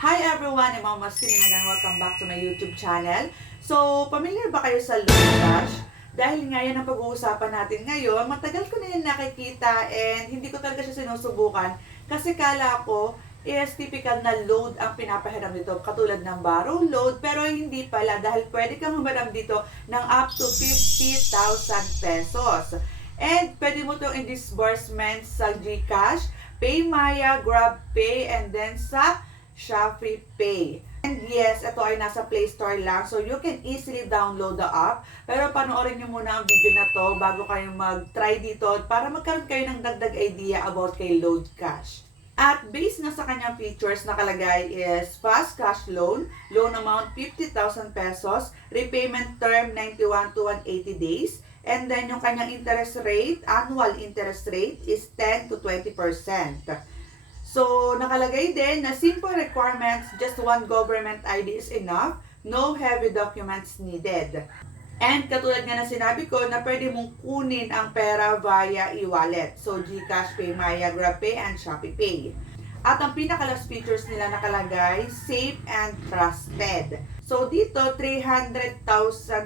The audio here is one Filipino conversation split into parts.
Hi everyone! I'm Mama Skin and welcome back to my YouTube channel. So, familiar ba kayo sa Load Cash? Dahil nga yan ang pag-uusapan natin ngayon, matagal ko na yan nakikita and hindi ko talaga siya sinusubukan kasi kala ko is typical na load ang pinapahiram dito, katulad ng borrow load, pero hindi pala dahil pwede kang humiram dito ng up to 50,000 pesos. And pwede mo itong in-disbursement sa GCash, PayMaya, GrabPay, and then sa Shopee Pay. And yes, ito ay nasa Play Store lang, so you can easily download the app. Pero panoorin nyo muna ang video na to bago kayo mag-try dito para magkaroon kayo ng dagdag idea about kay Load Cash. At based na sa kanyang features, nakalagay is fast cash loan, loan amount 50,000 pesos, repayment term 91 to 180 days, and then yung kanyang interest rate, annual interest rate is 10 to 20%. So, nakalagay din na simple requirements, just one government ID is enough, no heavy documents needed. And katulad nga na sinabi ko na pwede mong kunin ang pera via e-wallet. So, GCash, PayMaya, GrabPay, and Shopee Pay. At ang pinaka-last features nila nakalagay, safe and trusted. So, dito 300,000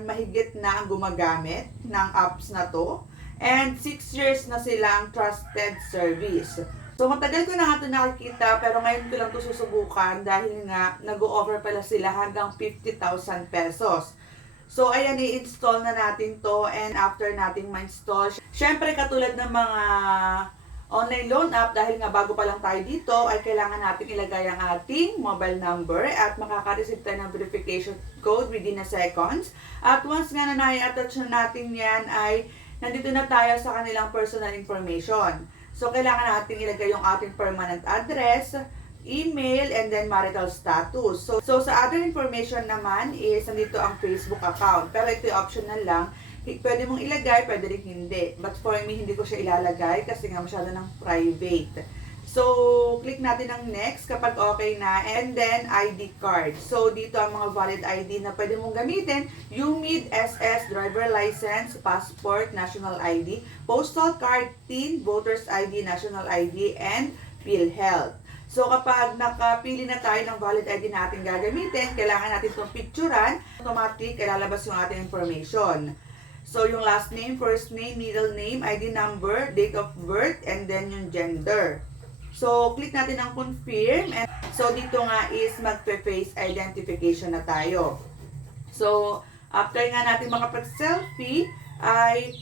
mahigit na ang gumagamit ng apps na to. And 6 years na silang trusted service. So, matagal ko na nga ito nakikita, pero ngayon ko lang ito susubukan dahil nga nag-o-offer pala sila hanggang 50,000 pesos. So, ayan, i-install na natin to and after nating ma-install, syempre katulad ng mga online loan app, dahil nga bago pa lang tayo dito, ay kailangan natin ilagay ang ating mobile number at makaka-receive tayo ng verification code within a seconds. At once nga na nai-attach na natin yan, ay nandito na tayo sa kanilang personal information. So, kailangan natin ilagay yung ating permanent address, email, and then marital status. So sa other information naman is nandito ang Facebook account. Pero ito yung optional lang. Pwede mong ilagay, pwede rin hindi. But for me, hindi ko siya ilalagay kasi nga masyado ng private. So, click natin ang next kapag okay na. And then, ID card. So, dito ang mga valid ID na pwede mong gamitin. UMID, SS, driver license, passport, national ID, postal card, TIN, voter's ID, national ID, and PhilHealth. So, kapag nakapili na tayo ng valid ID natin gagamitin, kailangan natin itong picturean. Automatic, ilalabas yung ating information. So, yung last name, first name, middle name, ID number, date of birth, and then yung gender. So, click natin ang confirm. And so, dito nga is magpe-face identification na tayo. So, after nga natin makapag-selfie, ay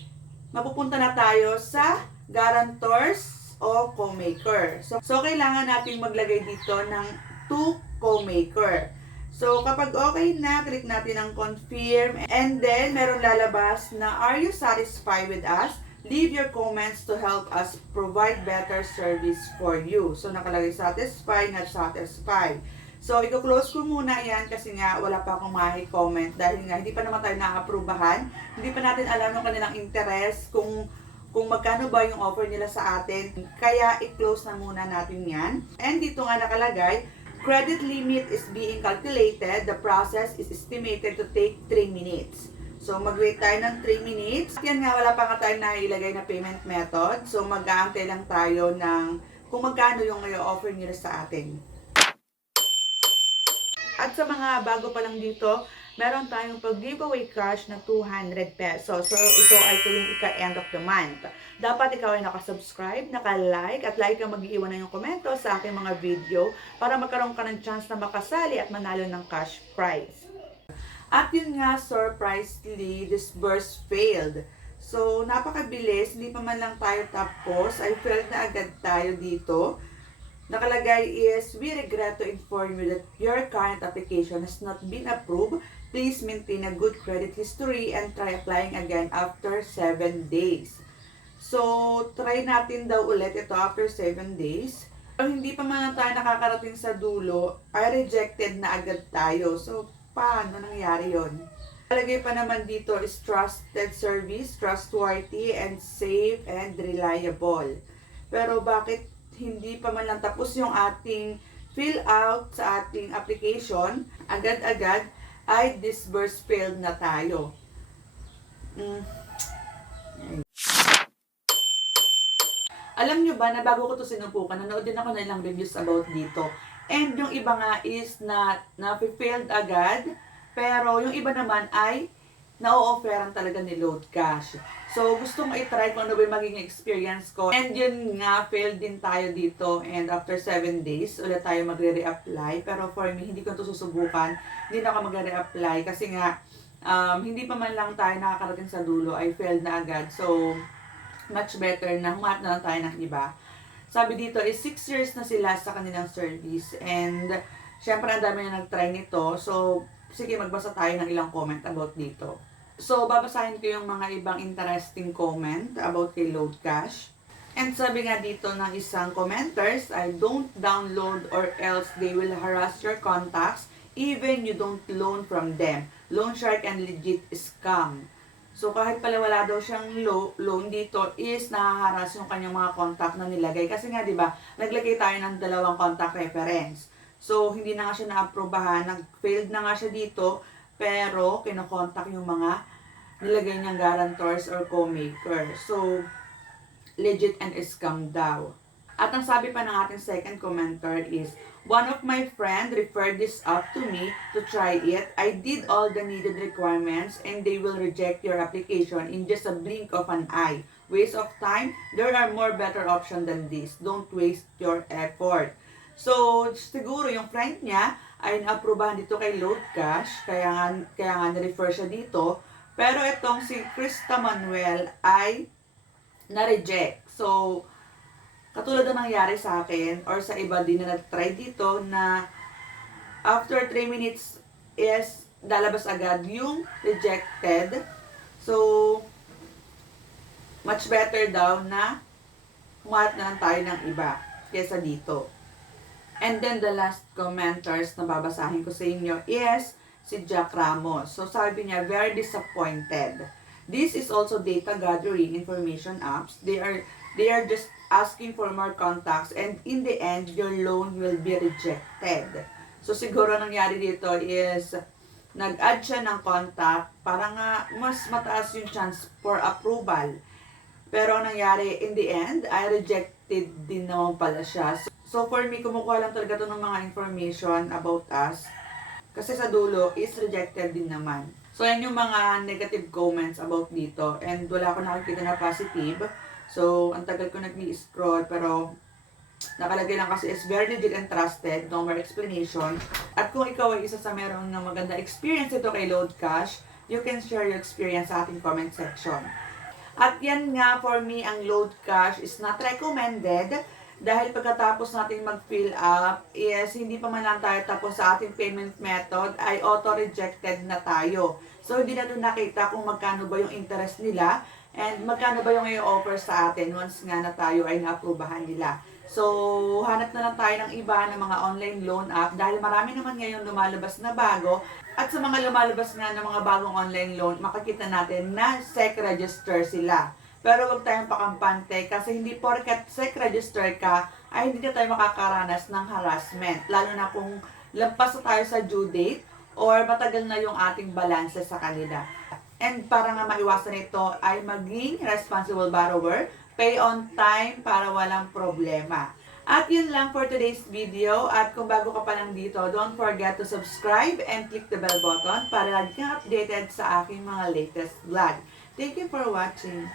mapupunta na tayo sa guarantors o co-maker. So, kailangan natin maglagay dito ng to co-maker. So, kapag okay na, click natin ang confirm. And then, meron lalabas na, are you satisfied with us? Leave your comments to help us provide better service for you. So, nakalagay satisfied, not satisfied. So, i-close ko muna yan kasi nga wala pa akong comment dahil nga hindi pa naman tayo na-approbahan. Hindi pa natin alam yung kanilang interest, kung magkano ba yung offer nila sa atin. Kaya, i-close na muna natin yan. And dito nga nakalagay, credit limit is being calculated. The process is estimated to take 3 minutes. So, mag-wait tayo ng 3 minutes. At yan nga, wala pa nga tayong nailagay na payment method. So, mag-aantay lang tayo ng kung magkano yung i-offer nila sa atin. At sa mga bago pa lang dito, meron tayong pag-giveaway cash na 200 pesos. So, ito ay tuwing ika-end of the month. Dapat ikaw ay nakasubscribe, naka-like, at like kang mag-iwan na yung komento sa aking mga video para magkaroon ka ng chance na makasali at manalo ng cash prize. At yun nga, surprisingly, disburse failed. So, napakabilis, hindi pa man lang tayo tapos, ay failed na agad tayo dito. Nakalagay is, we regret to inform you that your current application has not been approved. Please maintain a good credit history and try applying again after 7 days. So, try natin daw ulit ito after 7 days. Kung hindi pa man tayo nakakarating sa dulo, ay rejected na agad tayo. So, paano nangyari yon? Nalagay pa naman dito is trusted service, trustworthy, and safe, and reliable. Pero bakit hindi pa man lang tapos yung ating fill out sa ating application, agad-agad ay disburse failed na tayo? Alam nyo ba na bago ko ito sinubukan, nanood din ako ng ilang reviews about dito. And yung iba nga is na-failed agad, pero yung iba naman ay na-o-offeran talaga ni load cash. So, gusto mo i-try kung ano ba yung magiging experience ko. And yun nga, failed din tayo dito. And after 7 days, ulit tayo magre-reapply. Pero for me, hindi ko ito susubukan. Hindi na ako magre-reapply. Kasi nga, hindi pa man lang tayo nakakarating sa dulo, ay failed na agad. So, much better na humanap na lang tayo ng iba. Sabi dito is 6 years na sila sa kanilang service. And, syempre, ang dami na nag-try nito. So, sige, magbasa tayo ng ilang comment about dito. So, babasahin ko yung mga ibang interesting comment about kay Load Cash. And sabi nga dito ng isang commenters, I don't download or else they will harass your contacts even you don't loan from them. Loan shark and legit scam. So, kahit pala wala daw siyang loan dito is nahaharas yung kanyang mga contact na nilagay. Kasi nga, di ba, naglagay tayo ng 2 contact reference. So, hindi na nga siya na-aprobahan. Nag-failed na nga siya dito, pero kinokontak yung mga nilagay niyang guarantors or co-maker. So, legit and scam daw. At ang sabi pa ng ating second commenter is, one of my friend referred this up to me to try it. I did all the needed requirements and they will reject your application in just a blink of an eye. Waste of time? There are more better options than this. Don't waste your effort. So, siguro yung friend niya ay na-aprobahan dito kay Load Cash, kaya nga na-refer siya dito. Pero itong si Krista Manuel ay na-reject. So, katulad na nangyari sa akin or sa iba din na nag-try dito na after 3 minutes is lalabas agad yung rejected. So, much better daw na humanap na lang tayo ng iba kesa dito. And then the last commenters na babasahin ko sa inyo is si Jack Ramos. So sabi niya, very disappointed. This is also data gathering information apps. They are just asking for more contacts and in the end, your loan will be rejected. So siguro nangyari dito is nag-add siya ng contact para nga mas mataas yung chance for approval. Pero nangyari in the end, ay rejected din naman pala siya. So for me, kumukuha lang talaga ito ng mga information about us. Kasi sa dulo is rejected din naman. So, yan yung mga negative comments about dito. And wala ko nakikita na positive. So, ang tagal ko nag-scroll. Pero, nakalagay lang kasi is very legit and trusted. No more explanation. At kung ikaw ay isa sa meron ng maganda experience ito kay Load Cash, you can share your experience sa ating comment section. At yan nga, for me, ang Load Cash is not recommended. Dahil pagkatapos natin mag-fill up is hindi pa man lang tayo tapos sa ating payment method ay auto-rejected na tayo. So hindi na doon nakita kung magkano ba yung interest nila and magkano ba yung i-offer sa atin once nga na tayo ay na-aprobahan nila. So hanap na lang tayo ng iba ng mga online loan app dahil marami naman ngayon lumalabas na bago. At sa mga lumalabas nga ng mga bagong online loan, makikita natin na SEC register sila. Pero huwag tayong pakampante kasi hindi porket SEC register ka ay hindi na tayo makakaranas ng harassment. Lalo na kung lampas na tayo sa due date or matagal na yung ating balance sa kanila. And para nga maiwasan ito ay maging responsible borrower, pay on time para walang problema. At yun lang for today's video. At kung bago ka pa lang dito, don't forget to subscribe and click the bell button para lagi kang updated sa aking mga latest vlog. Thank you for watching.